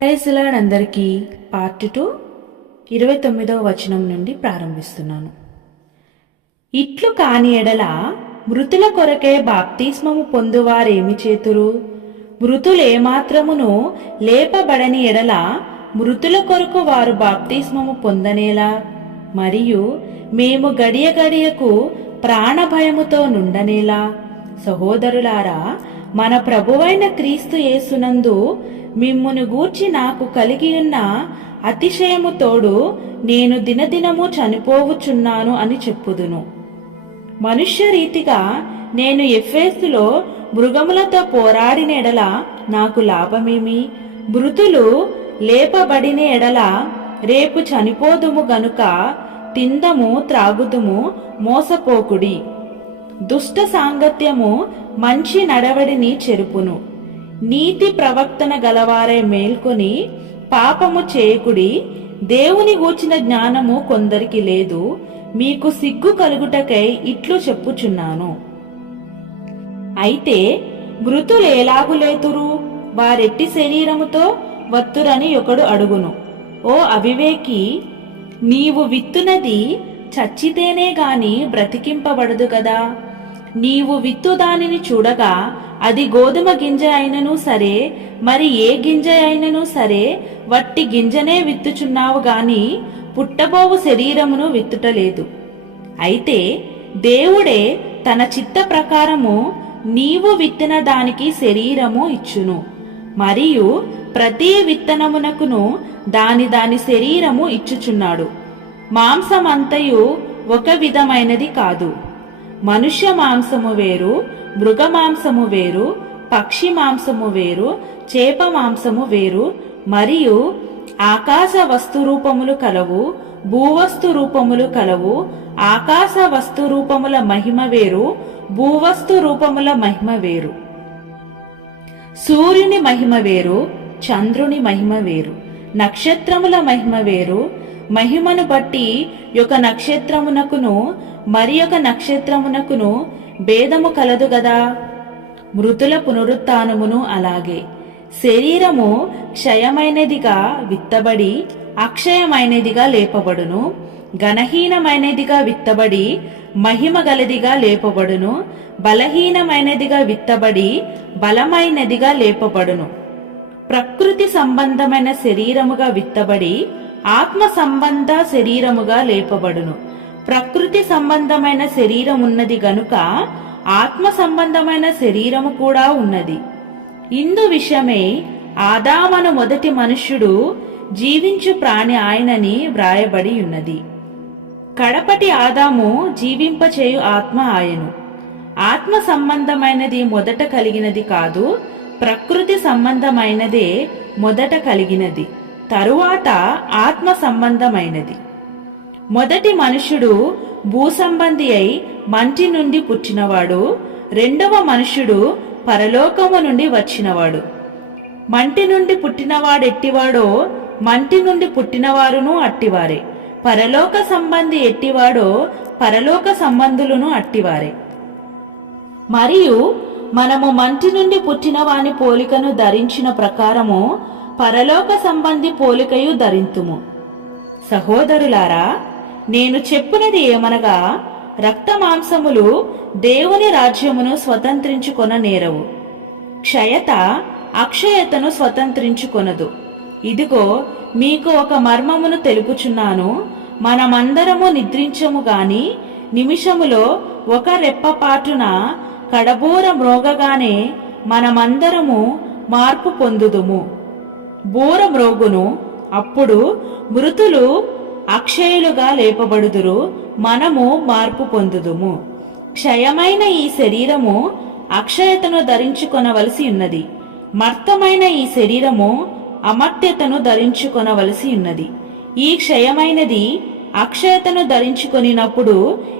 Praise lord అందరికీ part 2 29వ వచనం నుండి ప్రారంభిస్తున్నాను. ఇట్లు కాని ఎడల మృతుల కొరకే బాప్తిస్మము పొందువారేమి చేతురు? మృతులేమాత్రమును లేపబడని ఎడల మృతుల కొరకు వారు బాప్తిస్మము పొందనేలా? మరియు మేము గడియ గడియకు ప్రాణభయముతో నుండనేలా? సహోదరులారా, మన ప్రభువైన క్రీస్తు యేసునందు మిమ్మును గూర్చి నాకు కలిగి ఉన్న అతిశయము తోడు నేను దినదినము చనిపోవుచున్నాను అని చెప్పుదును. మనుష్య రీతిగా నేను ఎఫెసులో మృగములతో పోరాడిన ఎడల నాకు లాభమేమి? మృతులు లేపబడిన ఎడల రేపు చనిపోదుము గనుక తిందము త్రాగుదుము, మోసపోకుడి. దుష్ట సాంగత్యము మంచి నడవడిని చెరుపును. నీతి ప్రవర్తన గలవారే మేల్కొని పాపము చేయకుడి. దేవుని గూర్చిన జ్ఞానము కొందరికి లేదు, మీకు సిగ్గు కలుగుటకై ఇట్లు చెప్పుచున్నాను. అయితే మృతులేలాగులేతురు? వారెట్టి శరీరముతో వత్తురని ఒకడు అడుగును. ఓ అవివేకి, నీవు విత్తునది చచ్చితేనే గాని బ్రతికింపబడదు గదా. నీవు విత్తు దానిని చూడగా అది గోధుమ గింజ అయినను సరే, మరి ఏ గింజ అయినను సరే, వట్టి గింజనే విత్తుచున్నావు గాని పుట్టబోవు శరీరమును విత్తుటలేదు. అయితే దేవుడే తన చిత్త ప్రకారము నీవు విత్తిన దానికి శరీరము ఇచ్చును. మరియు ప్రతి విత్తనమునకును దాని దాని శరీరము ఇచ్చుచున్నాడు. మాంసమంతయు ఒక విధమైనది కాదు. మనుష్య మాంసము వేరు, మృగ మాంసము వేరు, పక్షి మాంసము వేరు, చేప మాంసము వేరు. మరియు ఆకాశ వస్తు రూపములు కలవు, భూవస్తు రూపములు కలవు. ఆకాశ వస్తు రూపముల మహిమ వేరు, భూవస్తు రూపముల మహిమ వేరు. సూర్యుని మహిమ వేరు, చంద్రుని మహిమ వేరు. నక్షత్రముల మహిమ వేరు. మహిమను బట్టి ఒక నక్షత్రమునకును మరి ఒక నక్షత్రమునకును భేదము కలదు గదా. మృతుల పునరుత్థానమును అలాగే. శరీరము క్షయమైనదిగా విత్తబడి అక్షయమైనదిగా లేపబడును. ఘనహీనమైనదిగా విత్తబడి మహిమ గలదిగా లేపబడును. బలహీనమైనదిగా విత్తబడి బలమైనదిగా లేపబడును. ప్రకృతి సంబంధమైన శరీరముగా విత్తబడి ఆత్మ సంబంధ శరీరముగా లేపబడును. ప్రకృతి సంబంధమైన శరీరం ఉన్నది గనుక ఆత్మ సంబంధమైన శరీరము కూడా ఉన్నది. ఇందు విషయమై ఆదామను మొదటి మనుష్యుడు జీవించు ప్రాణి ఆయనని వ్రాయబడి ఉన్నది. కడపటి ఆదాము జీవింపచేయు ఆత్మ ఆయను. ఆత్మ సంబంధమైనది మొదట కలిగినది కాదు, ప్రకృతి సంబంధమైనదే మొదట కలిగినది, తరువాత ఆత్మ సంబంధమైనది. మొదటి మనుష్యుడు భూసంబంధి అయి మంటి నుండి పుట్టినవాడు. రెండవ మనుష్యుడు పరలోకము నుండి వచ్చినవాడు. మంటి నుండి పుట్టినవాడెట్టివాడో మంటి నుండి పుట్టినవారును అట్టివారే. పరలోక సంబంధి ఎట్టివాడో పరలోక సంబంధులను అట్టివారే. మరియు మనము మంటి నుండి పుట్టిన వాని పోలికను ధరించిన ప్రకారము పరలోక సంబంధి పోలికయు ధరింతుము. సహోదరులారా, నేను చెప్పునది ఏమనగా, రక్త మాంసములు దేవుని రాజ్యమును స్వతంత్రించుకొన నేరవు. క్షయత అక్షయతను స్వతంత్రించుకొనదు. ఇదిగో మీకు ఒక మర్మమును తెలుపుచున్నాను. మనమందరము నిద్రించము గాని నిమిషములో ఒక రెప్పపాటున కడబూర మ్రోగగానే మనమందరము మార్పు పొందుదుము. బూర మ్రోగును, అప్పుడు మృతులు అక్షయులుగా లేపబడుదురు, మనము మార్పు పొందుదుము. క్షయమైన ఈ శరీరము అక్షయతను ధరించుకొనవలసి ఉన్నది. మర్తమైన ఈ శరీరము అమర్త్యతను ధరించుకొనవలసి ఉన్నది. ఈ క్షయమైనది అక్షయతను ధరించుకొనినప్పుడు,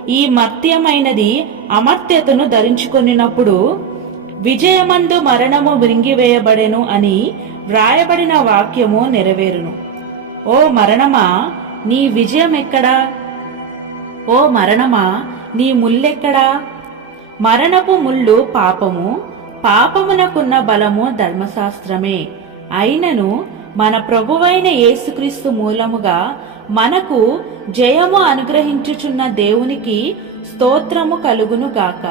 ఈ మర్త్యమైనది అమర్త్యతను ధరించుకొనినప్పుడు విజయమందు మరణము మృంగివేయబడెను అని వ్రాయబడిన వాక్యము నెరవేరును. ఓ మరణమా, నీ విజయం ఎక్కడా? ఓ మరణమా, నీ ముల్లెక్కడా? మరణపు ముళ్ళు పాపము, పాపమునకున్న బలము ధర్మశాస్త్రమే. అయినను మన ప్రభువైన యేసుక్రీస్తు మూలముగా మనకు జయము అనుగ్రహించుచున్న దేవునికి స్తోత్రము కలుగును గాక.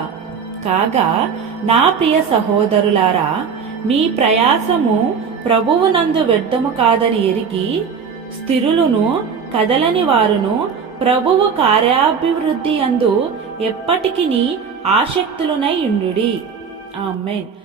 కాగా నా ప్రియ సహోదరులారా, మీ ప్రయాసము ప్రభువునందు వ్యర్థము కాదని ఎరిగి స్థిరులును కదలని వారును ప్రభువు కార్యాభివృద్ధి యందు ఎప్పటికిని ఆసక్తులునై ఉండుడి. ఆమేన్.